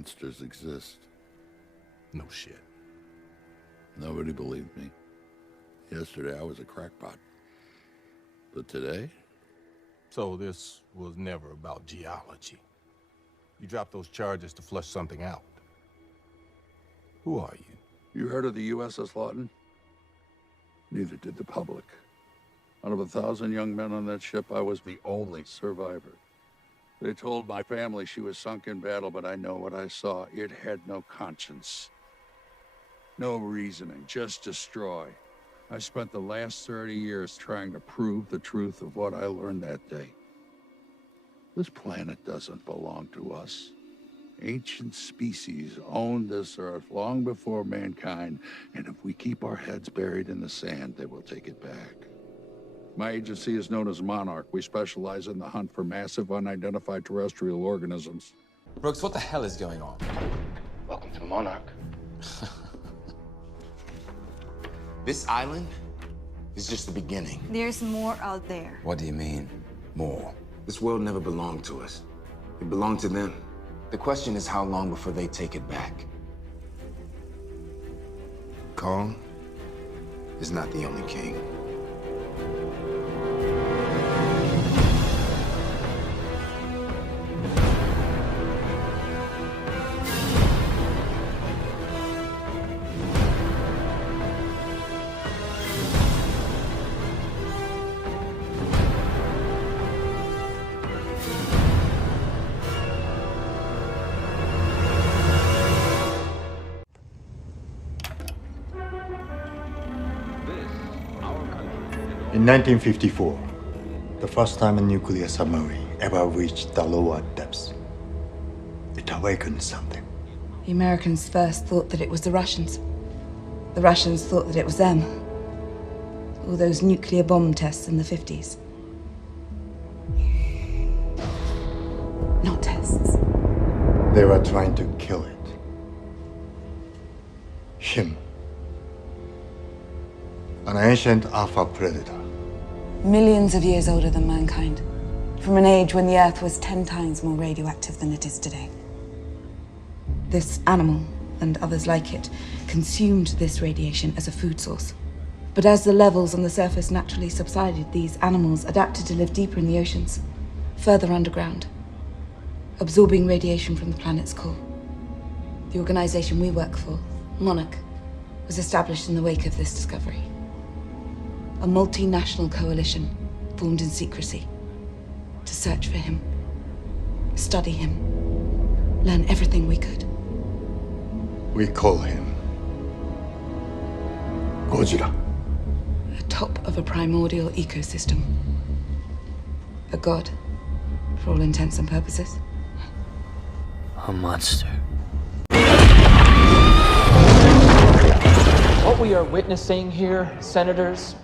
monsters exist. No shit. Nobody believed me. Yesterday I was a crackpot. But today? So this was never about geology. You dropped those charges to flush something out. Who are you? You heard of the USS Lawton? Neither did the public. Out of 1,000 young men on that ship, I was the only survivor. They told my family she was sunk in battle, but I know what I saw. It had no conscience. No reasoning, just destroy. I spent the last 30 years trying to prove the truth of what I learned that day. This planet doesn't belong to us. Ancient species owned this Earth long before mankind, and if we keep our heads buried in the sand, they will take it back. My agency is known as Monarch. We specialize in the hunt for massive unidentified terrestrial organisms. Brooks, what the hell is going on? Welcome to Monarch. This island is just the beginning. There's more out there. What do you mean, more? This world never belonged to us. It belonged to them. The question is how long before they take it back. Kong is not the only king. In 1954, the first time a nuclear submarine ever reached the lower depths, it awakened something. The Americans first thought that it was the Russians. The Russians thought that it was them. All those nuclear bomb tests in the 50s. Not tests. They were trying to kill it. Him. An ancient alpha predator. Millions of years older than mankind. From an age when the Earth was 10 times more radioactive than it is today. This animal, and others like it, consumed this radiation as a food source. But as the levels on the surface naturally subsided, these animals adapted to live deeper in the oceans, further underground, absorbing radiation from the planet's core. The organization we work for, Monarch, was established in the wake of this discovery. A multinational coalition formed in secrecy to search for him, study him, learn everything we could. We call him Godzilla. Top of a primordial ecosystem. A god, for all intents and purposes. A monster. What we are witnessing here, senators,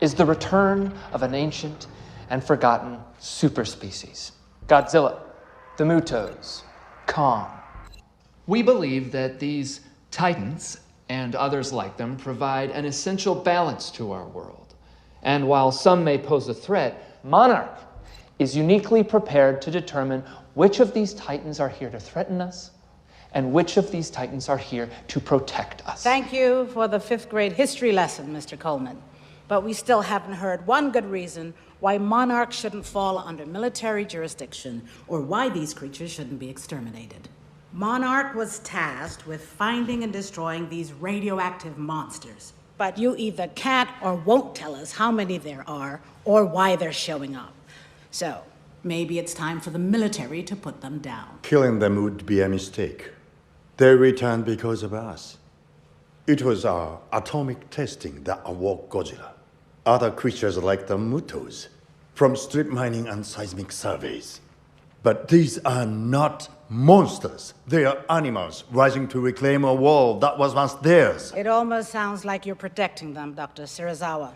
is the return of an ancient and forgotten superspecies. Godzilla, the Mutos, Kong. We believe that these titans and others like them provide an essential balance to our world. And while some may pose a threat, Monarch is uniquely prepared to determine which of these titans are here to threaten us and which of these titans are here to protect us. Thank you for the 5th grade history lesson, Mr. Coleman. But we still haven't heard one good reason why Monarch shouldn't fall under military jurisdiction or why these creatures shouldn't be exterminated. Monarch was tasked with finding and destroying these radioactive monsters. But you either can't or won't tell us how many there are or why they're showing up. So maybe it's time for the military to put them down. Killing them would be a mistake. They returned because of us. It was our atomic testing that awoke Godzilla. Other creatures like the Mutos, from strip mining and seismic surveys. But these are not monsters. They are animals rising to reclaim a world that was once theirs. It almost sounds like you're protecting them, Dr. Serizawa,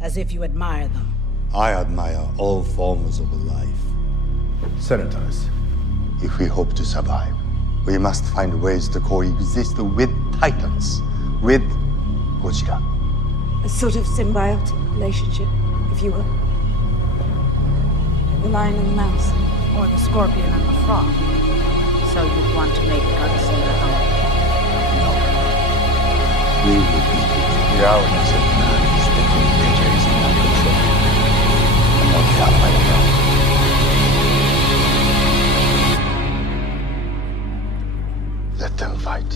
as if you admire them. I admire all forms of life. Senators, if we hope to survive, we must find ways to coexist with titans, with Godzilla. A sort of symbiotic relationship, if you will. The lion and the mouse. Or the scorpion and the frog. so you'd want to make Godzilla home. No. We would be the realities of man's different nature is in our control. And what the outright know. Let them fight.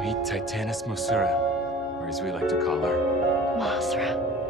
Meet Titanus Mosura, or as we like to call her, Mothra.